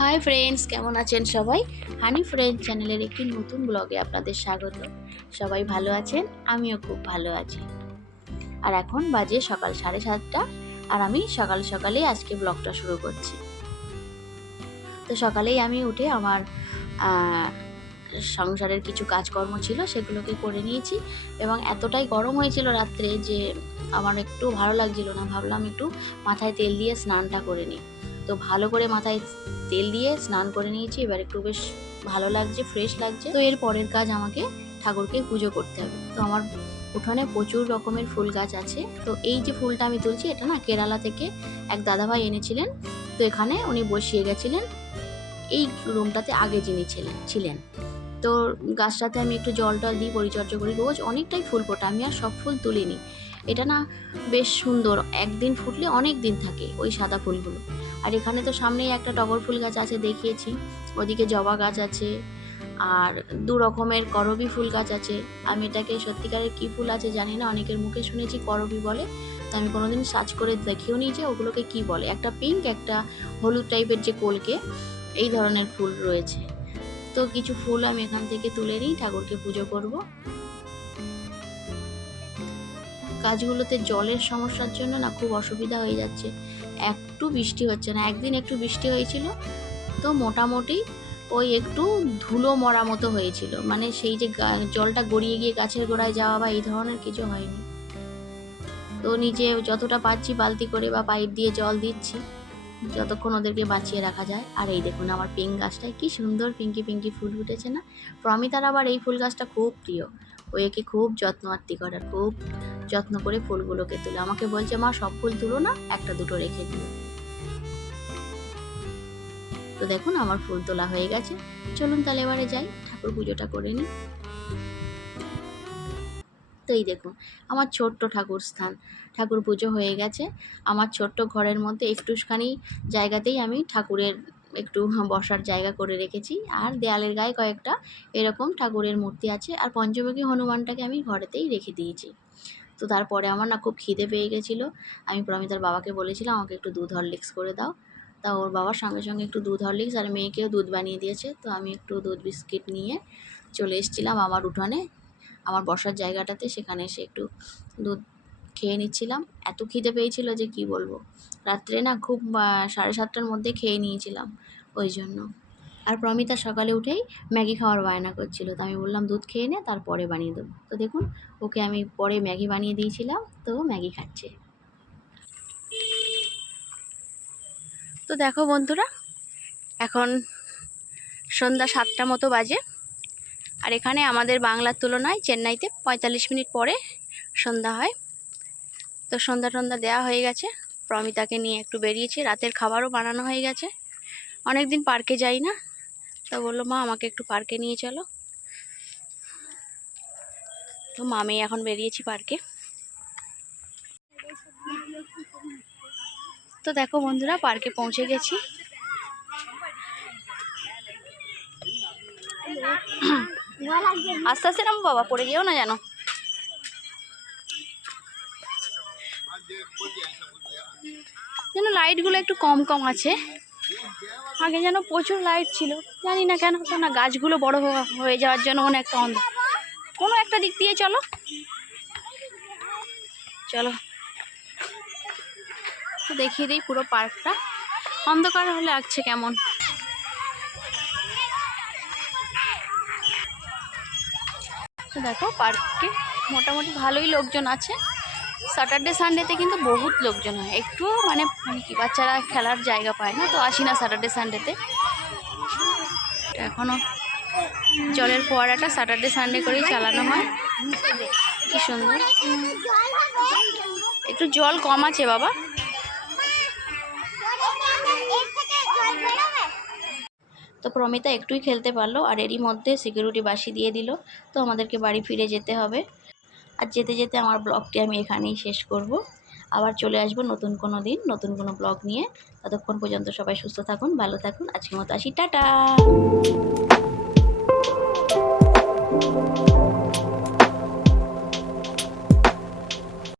Hi friends, কেমন আছেন সবাই? হানি ফ্রেন্ড চ্যানেলের একটি নতুন ব্লগে আপনাদের স্বাগত। সবাই ভালো আছেন? আমিও খুব ভালো আছি। আর এখন বাজে সকাল 7:30, আর আমি সকাল সকালেই আজকে ব্লগটা শুরু করছি। তো সকালেই আমি উঠে আমার সংসারের কিছু কাজকর্ম ছিল সেগুলোকে করে নিয়েছি, এবং এতটাই গরম হয়েছিল রাত্রে যে আমার একটু ভালো লাগছিল না। ভাবলাম একটু মাথায় তেল দিয়ে স্নানটা করে নিই। তো ভালো করে মাথায় তেল দিয়ে স্নান করে নিয়েছি, এবার একটু বেশ ভালো লাগছে, ফ্রেশ লাগছে। তো এর পরের কাজ আমাকে ঠাকুরকে পুজো করতে হবে। তো আমার উঠোনে প্রচুর রকমের ফুল গাছ আছে। তো এই যে ফুলটা আমি তুলছি, এটা না কেরালা থেকে এক দাদাভাই এনেছিলেন। তো এখানে উনি বসিয়ে গেছিলেন, এই রুমটাতে আগে যিনি ছিলেন। তো গাছটাতে আমি একটু জল টল দিই, পরিচর্যা করি রোজ। অনেকটাই ফুল ফোটা, আমি আর সব ফুল তুলিনি। এটা না বেশ সুন্দর, একদিন ফুটলে অনেক দিন থাকে ওই সাদা ফুলগুলো। আর এখানে তো সামনেই একটা টগর ফুল গাছ আছে, দেখিয়েছি। ওদিকে জবা গাছ আছে, আর 2 রকমের করবী ফুল গাছ আছে। আমি এটাকে সত্যিকারের কী ফুল আছে জানি না, অনেকের মুখে শুনেছি করবী বলে। তো আমি কোনোদিন সার্চ করে দেখিও নি যে ওগুলোকে কি বলে। একটা পিঙ্ক, একটা হলুদ টাইপের যে কলকে, এই ধরনের ফুল রয়েছে। তো কিছু ফুল আমি এখান থেকে তুলে নিই, ঠাকুরকে পুজো করব। গাছগুলোতে জলের সমস্যার জন্য না খুব অসুবিধা হয়ে যাচ্ছে। একটু বৃষ্টি হচ্ছে না। একদিন একটু বৃষ্টি হয়েছিল, তো মোটামুটি ওই একটু ধুলো মরা মতো হয়েছিল, মানে সেই যে জলটা গড়িয়ে গিয়ে গাছের গোড়ায় যাওয়া বা এই ধরনের কিছু হয়নি। তো নিজে যতটা পাচ্ছি বালতি করে বা পাইপ দিয়ে জল দিচ্ছি, যতক্ষণ ওদেরকে বাঁচিয়ে রাখা যায়। আর এই দেখুন আমার পিঙ্ক গাছটায় কি সুন্দর পিঙ্কি পিঙ্কি ফুল ফুটেছে না। প্রমিতার আবার এই ফুল গাছটা খুব প্রিয়। ও একে খুব যত্ন আত্তি করে, খুব যত্ন করে ফুলগুলোকে তুলে। আমাকে বলছে, মা সব ফুল তুলো না, একটা দুটো রেখে দিও। তো দেখুন আমার ফুল তোলা হয়ে গেছে। চলুন তাহলে এবারে যাই, ঠাকুর পুজোটা করে নিই। তো এই দেখুন আমার ছোট্ট ঠাকুর স্থান, ঠাকুর পুজো হয়ে গেছে। আমার ছোট্ট ঘরের মধ্যে একটুখানি জায়গাতেই আমি ঠাকুরের একটু বসার জায়গা করে রেখেছি। আর দেয়ালের গায়ে কয়েকটা এরকম ঠাকুরের মূর্তি আছে। আর পঞ্চমুখী হনুমানটাকে আমি ঘরেতেই রেখে দিয়েছি। তো তারপরে আমার না খুব খিদে পেয়ে গেছিলো। আমি প্রমিতার বাবাকে বলেছিলাম আমাকে একটু দুধ হরলিক্স করে দাও। তা ওর বাবার সঙ্গে সঙ্গে একটু দুধ হরলিক্স, আর মেয়েকেও দুধ বানিয়ে দিয়েছে। তো আমি একটু দুধ বিস্কিট নিয়ে চলে এসেছিলাম আমার উঠোনে, আমার বসার জায়গাটাতে। সেখানে এসে একটু দুধ খেয়ে নিচ্ছিলাম। এত খিদে পেয়েছিল যে কি বলবো। রাত্রে না খুব 7:30টার মধ্যে খেয়ে নিয়েছিলাম ওই জন্য। আর প্রমিতা সকালে উঠেই ম্যাগি খাওয়ার বায়না করছিল। তো আমি বললাম দুধ খেয়ে নে, তারপরে বানিয়ে দেবো। তো দেখুন ওকে আমি পরে ম্যাগি বানিয়ে দিয়েছিলাম, তো ম্যাগি খাচ্ছে। তো দেখো বন্ধুরা, এখন সন্ধ্যা 7টা মতো বাজে। আর এখানে আমাদের বাংলার তুলনায় চেন্নাইতে 45 মিনিট পরে সন্ধ্যা হয়। তো সন্ধ্যা টন্ধ্যা দেওয়া হয়ে গেছে। প্রমিতাকে নিয়ে একটু বেরিয়েছি, রাতের খাবারও বানানো হয়ে গেছে। অনেক দিন পার্কে যাই না, তো বললো মা আমাকে একটু পার্কে নিয়ে চলো। তো মামি এখন বেরিয়েছি পার্কে। তো দেখো বন্ধুরা, পার্কে পৌঁছে গেছি। আস্তে আস্তে নামো বাবা, পড়ে যেও না জানো। যেন লাইটগুলো একটু কম কম আছে, আগে যেন প্রচুর লাইট ছিল। জানি না কেন, না গাছগুলো বড় হয়ে যাওয়ার জন্য কোনো একটা কোনো একটা দিক দিয়ে চলো চলো। তো দেখিয়ে দিই পুরো পার্কটা, অন্ধকার হলে লাগছে কেমন। তো দেখো পার্কে মোটামুটি ভালোই লোকজন আছে। স্যাটারডে সানডেতে কিন্তু বহুত লোকজন হয়, একটু মানে কি বাচ্চারা খেলার জায়গা পায় না, তো আসি না স্যাটারডে সানডেতে। এখনও জলের ফোয়ারাটা স্যাটারডে সানডে করেই চালানো হয়। কি সুন্দর, একটু জল কম আছে বাবা। তো প্রমিতা একটুই খেলতে পারলো, আর এরই মধ্যে সিকিউরিটি বাসি দিয়ে দিল। তো আমাদেরকে বাড়ি ফিরে যেতে হবে। আর যেতে যেতে আমার ব্লগটি আমি এখানেই শেষ করব। আবার চলে আসবো নতুন কোনো দিন নতুন কোনো ব্লগ নিয়ে। ততক্ষণ পর্যন্ত সবাই সুস্থ থাকুন, ভালো থাকুন। আজকের মতো আসি, টাটা।